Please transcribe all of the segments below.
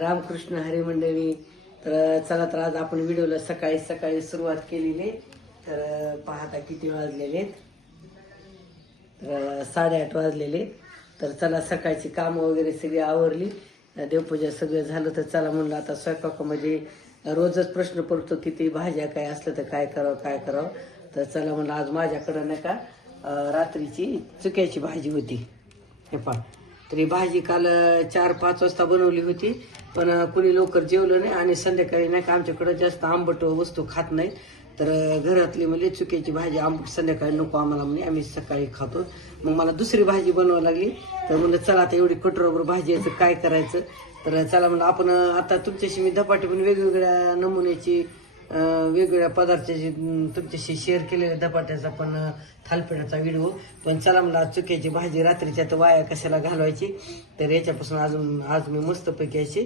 रामकृष्ण हरी मंडळी. तर चला तर आज आपण व्हिडिओला सकाळी सकाळी सुरुवात केलेली. तर पाहता किती वाजलेले तर साडेआठ वाजलेले तर चला सकाळची कामं वगैरे सगळी आवरली. देवपूजा सगळं झालं तर चला म्हणलं आता स्वयंपाकामध्ये रोजच प्रश्न पडतो किती भाज्या काय असलं तर काय करावं काय करावं. तर चला म्हणलं आज माझ्याकडं नाही का रात्रीची चुक्याची भाजी होती. हे पहा. तरी भाजी काल चार पाच वाजता बनवली होती पण कुणी लवकर जेवलं नाही आणि संध्याकाळी नाही का आमच्याकडं जास्त आंबट वस्तू खात नाही तर घरातली म्हणजे चुक्याची भाजी आंबट संध्याकाळी नको आम्हाला म्हणे आम्ही सकाळी खातो. मग मला दुसरी भाजी बनवावी लागली. तर म्हणलं चला आता एवढी कटोरावर भाजी यायचं काय करायचं? तर चला म्हणलं आपण आता तुमच्याशी मी धपाटे पण वेगवेगळ्या नमुन्याची वेगवेगळ्या पदार्थाची तुमच्याशी शेअर केलेल्या धपाट्याचा पण थालपिठाचा व्हिडिओ पण चला मला आज चुक्याची भाजी रात्रीच्या तर वाया कशाला घालवायची? तर याच्यापासून अजून आज मी मस्तपैकी अशी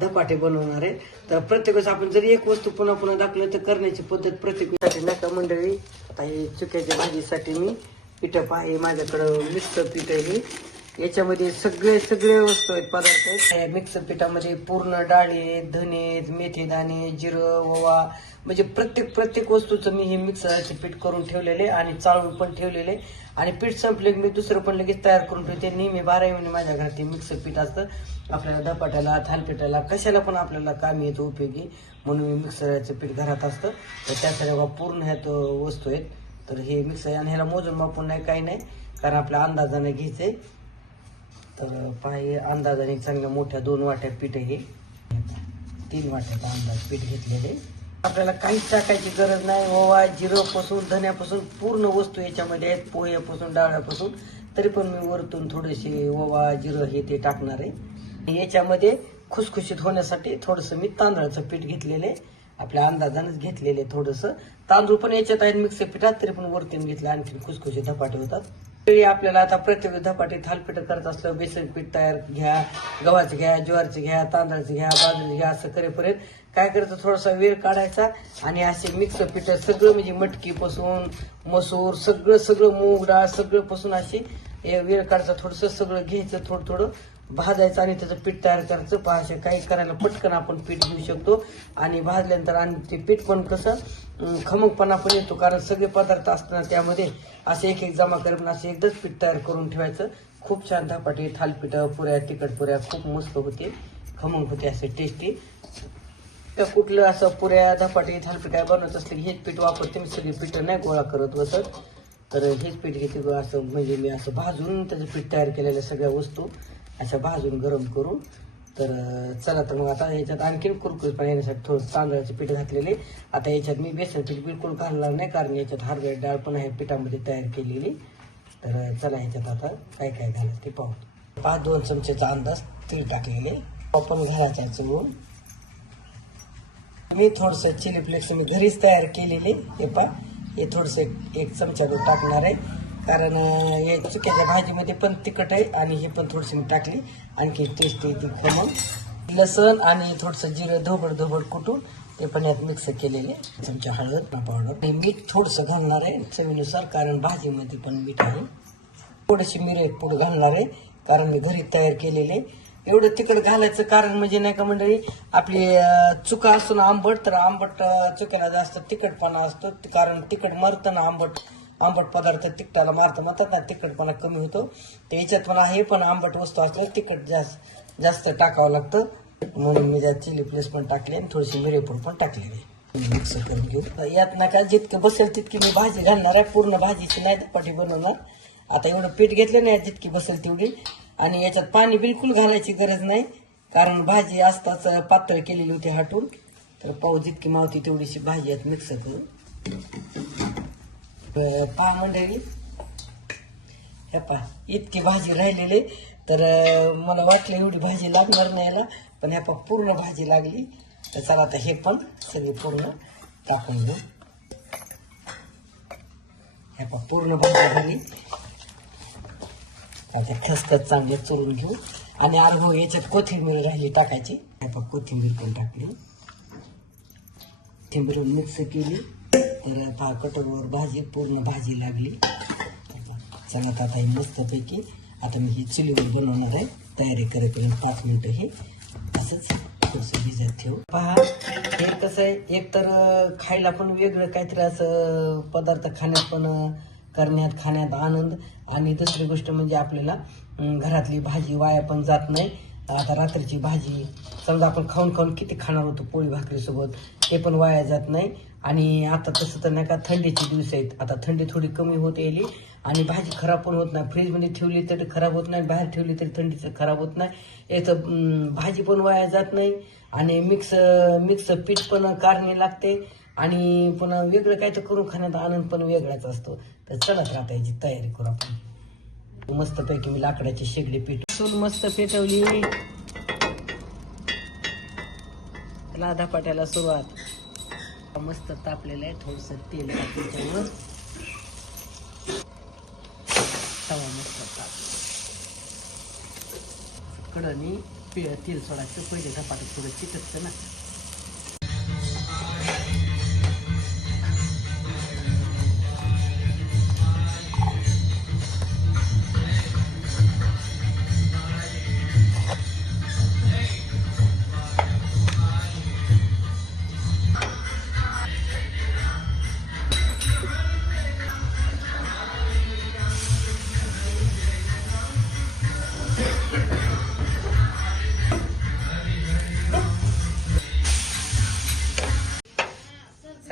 धपाटे बनवणार आहे. तर प्रत्येक वेळेस आपण जरी एक वस्तू पुन्हा पुन्हा दाखवलं तर करण्याची पद्धत प्रत्येक वेळेसाठी नका मंडळी. आता हे चुक्याच्या भाजीसाठी मी पिठं आहे माझ्याकडं मिक्सर पीठ आहे हे. याच्यामध्ये सगळे सगळे वस्तू आहेत पदार्थ आहेत. मिक्सर पिठामध्ये पूर्ण डाळी आहेत, धने मेथीदाणे मेथी दाणे जिरं ओवा. म्हणजे प्रत्येक प्रत्येक वस्तूचं मी हे मिक्सरचे पीठ करून ठेवलेले आणि चाळून पण ठेवलेले. आणि पीठ संपले की मी दुसरं पण लगेच तयार करून ठेवते. नेहमी बारा महिने माझ्या घरात ते मिक्सर पीठ असतं. आपल्याला धपाट्याला थालपिठाला कशाला पण आपल्याला काम येतं उपयोगी. म्हणून मी मिक्सरचं पीठ घरात असतं. तर त्यासाठी बघा पूर्ण ह्यात वस्तू आहेत. तर हे मिक्सर आणि ह्याला मोजून मापून नाही काही नाही. कारण आपल्या अंदाजाने आहे तर पाय अंदाजाने चांगल्या मोठ्या दोन वाट्या पीठ हे तीन वाट्याचा अंदाज पीठ घेतलेले आपल्याला काहीच टाकायची गरज नाही. ओवा जिरंपासून धन्यापासून पूर्ण वस्तू याच्यामध्ये आहेत. पोह्यापासून डाळ्यापासून. तरी पण मी वरतून थोडेसे ओवा जिरं हे ते टाकणार आहे. याच्यामध्ये खुसखुशीत होण्यासाठी थोडंसं मी तांदळाचं पीठ घेतलेले आपल्या अंदाजानेच घेतलेले थोडंसं. तांदूळ पण याच्यात आहेत मिक्सर पिठात. तरी पण वरतून घेतलं आणखी खुसखुशी धपाटे होतात. तरी आपल्याला आता प्रत्येक धपाटीत थालपीठ करत असलं बेसन पीठ तयार घ्या गव्हाचं घ्या ज्वारीचं घ्या तांदळाचं घ्या बाजरीचं घ्या असं करेपर्यंत काय करायचं? थोडासा वेळ काढायचा आणि असे मिक्स पीठ सगळं म्हणजे मटकीपासून मसूर सगळं सगळं मूग डाळ सगळं पासून अशी वेळ काढायचा. थोडंसं सगळं घ्यायचं थोडं थोडं. भाजायचं आणि त्याचं पीठ तयार करायचं. पाहायचं काही करायला पटकन आपण पीठ घेऊ शकतो. आणि भाजल्यानंतर आणि ते पीठ पण कसं खमकपणा पण येतो. कारण सगळे पदार्थ असताना त्यामध्ये असं एक एक जमा करून असं एकदाच पीठ तयार करून ठेवायचं. खूप छान धपाटे थालपीठ पुऱ्या तिखट पुऱ्या खूप मस्त होते. खमंग होते असे टेस्टी तर कुठलं असं पुऱ्या धपाटे थालपिठ्या बनवत असले हेच पीठ वापरते. मी सगळी पीठं नाही गोळा करत बसत तर हेच पीठ घेते. असं म्हणजे मी असं भाजून त्याचं पीठ तयार केलेल्या सगळ्या वस्तू. अशा भाजून गरम करू तर चला तर मग आता याच्यात आणखीन कुरकुरीतपणा येण्यासाठी थोडं तांदळाचे पीठ घातलेले. आता याच्यात मी बेसन पीठ बिलकुल घालणार नाही कारण याच्यात हरभरा डाळ पण आहे पिठामध्ये तयार केलेली. तर चला याच्यात आता काय काय घालायचं ते पाहू. पाच दोन चमचेचा अंदाज तीळ टाकलेले. आपण घालायचा चवून मी थोडस चिली फ्लेक्स मी घरीच तयार केलेले. हे पा हे थोडस एक चमचा दूध टाकणार आहे. कारण हे चुक्याच्या भाजीमध्ये पण तिखट आहे आणि हे पण थोडीशी मी टाकली. आणखी टेस्ट येते खमंग लसण आणि थोडंसं जिरं धोबड धोबड कुटून ते पण यात मिक्स केलेले. चमचा हळद पावडर आणि मीठ थोडंसं घालणार आहे चवीनुसार कारण भाजीमध्ये पण मीठ आहे. थोडीशी मिरं पूड घालणार आहे कारण मी घरी तयार केलेले. एवढं तिखट घालायचं कारण म्हणजे नाही का मंडळी आपली चुका असतो ना आंबट तर आंबट अं, चुक्याला जास्त तिखटपणा असतो. कारण तिखट मरतं ना आंबट आंबट पदार्थ तिखटाला मारतं. म्हणतात ना तिखटपणा कमी होतो. ते याच्यात मला हे पण आंबट वस्तू असलं तिखट जास्त जास्त टाकावं लागतं. म्हणून मी त्यात चिली प्लेस पण टाकले आणि थोडीशी मिरेपूड पण टाकलेली मिक्स करून घेऊ. यात ना का जितकं बसेल तितकी मी भाजी घालणार आहे. पूर्ण भाजीची नाही धपाटी बनवणार. आता एवढं पीठ घेतलं नाही जितकी बसेल तेवढी. आणि याच्यात पाणी बिलकुल घालायची गरज नाही. कारण भाजी असताच पातळ केलेली होती हाटून. तर पाऊ जितकी मावती तेवढीशी भाजी यात मिक्स करून. पहा मंडळी हे पहा इतकी भाजी राहिलेली तर मला वाटलं एवढी भाजी लागणार नाही याला पण ह्या पहा पूर्ण भाजी लागली. तर चला आता हे पण सगळी पूर्ण टाकून घेऊ. ह्या पहा पूर्ण भाजी झाली. आता खसखस चांगले चोरून घेऊ. आणि अर्ध याच्यात कोथिंबीर राहिली टाकायची. ह्या पहा कोथिंबीर पण टाकली. कोथिंबीर मिक्स केली. तर पहा कटोरीवर भाजी पूर्ण भाजी लागली. चला आता ही मस्तपैकी आता मी ही चुलीवर बनवणार आहे. तयारी करेपर्यंत पाच मिनटं ही असंच थोडंसं भिजत ठेवू. पहा हे कसं आहे एक तर खायला पण वेगळं काहीतरी असं पदार्थ खाण्यात पण करण्यात खाण्यात आनंद. आणि दुसरी गोष्ट म्हणजे आपल्याला घरातली भाजी वाया पण जात नाही. आता रात्रीची भाजी समजा आपण खाऊन खाऊन किती खाणार होतो पोळी भाकरीसोबत ते पण वाया जात नाही. आणि आता तसं तर नाही का थंडीचे दिवस आहेत. आता थंडी थोडी कमी होत येईल आणि भाजी खराब पण होत नाही. फ्रीजमध्ये ठेवली तरी खराब होत नाही बाहेर ठेवली तरी थंडीचं खराब होत नाही. याचं भाजी पण वाया जात नाही आणि मिक्स मिक्स पीठ पण कारणे लागते आणि पुन्हा वेगळं काय तर करून खाण्याचा आनंद पण वेगळाच असतो. तर चलत राहता याची तयारी करू आपण. मस्तपैकी मी लाकडाची शेगडी पीठ मस्त पेटवली. त्याला धपाट्याला सुरुवात. मस्त तापलेलं आहे थोडस तेल टाक त्याच्यावर. तवा मस्त ताप. कडनी तेल सोडायचं पहिले धपाटं थोडं चिकटतं ना.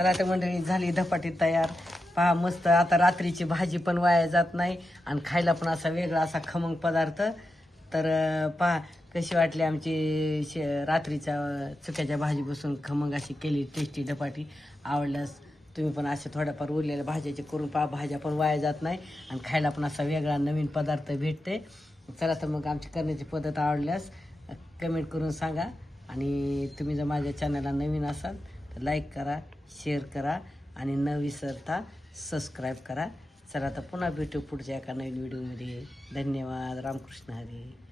चला तर मंडळी झाली धपाटी तयार. पहा मस्त आता रात्रीची भाजी पण वाया जात नाही आणि खायला पण असा वेगळा असा खमंग पदार्थ. तर पहा कशी वाटली आमची शे- रात्रीच्या चुक्याच्या भाजीपासून खमंग अशी केली टेस्टी धपाटी. आवडल्यास तुम्ही पण अशा थोड्याफार उरलेल्या भाज्याचे करून पहा भाज्या पण वाया जात नाही आणि खायला पण असा वेगळा नवीन पदार्थ भेटते. चला तर मग आमची करण्याची पद्धत आवडल्यास कमेंट करून सांगा आणि तुम्ही जर माझ्या चॅनलला नवीन असाल तर लाईक करा शेअर करा आणि न विसरता सबस्क्राईब करा. चला आता पुन्हा भेटू पुढच्या एका नवीन व्हिडिओमध्ये. धन्यवाद. रामकृष्ण हरी.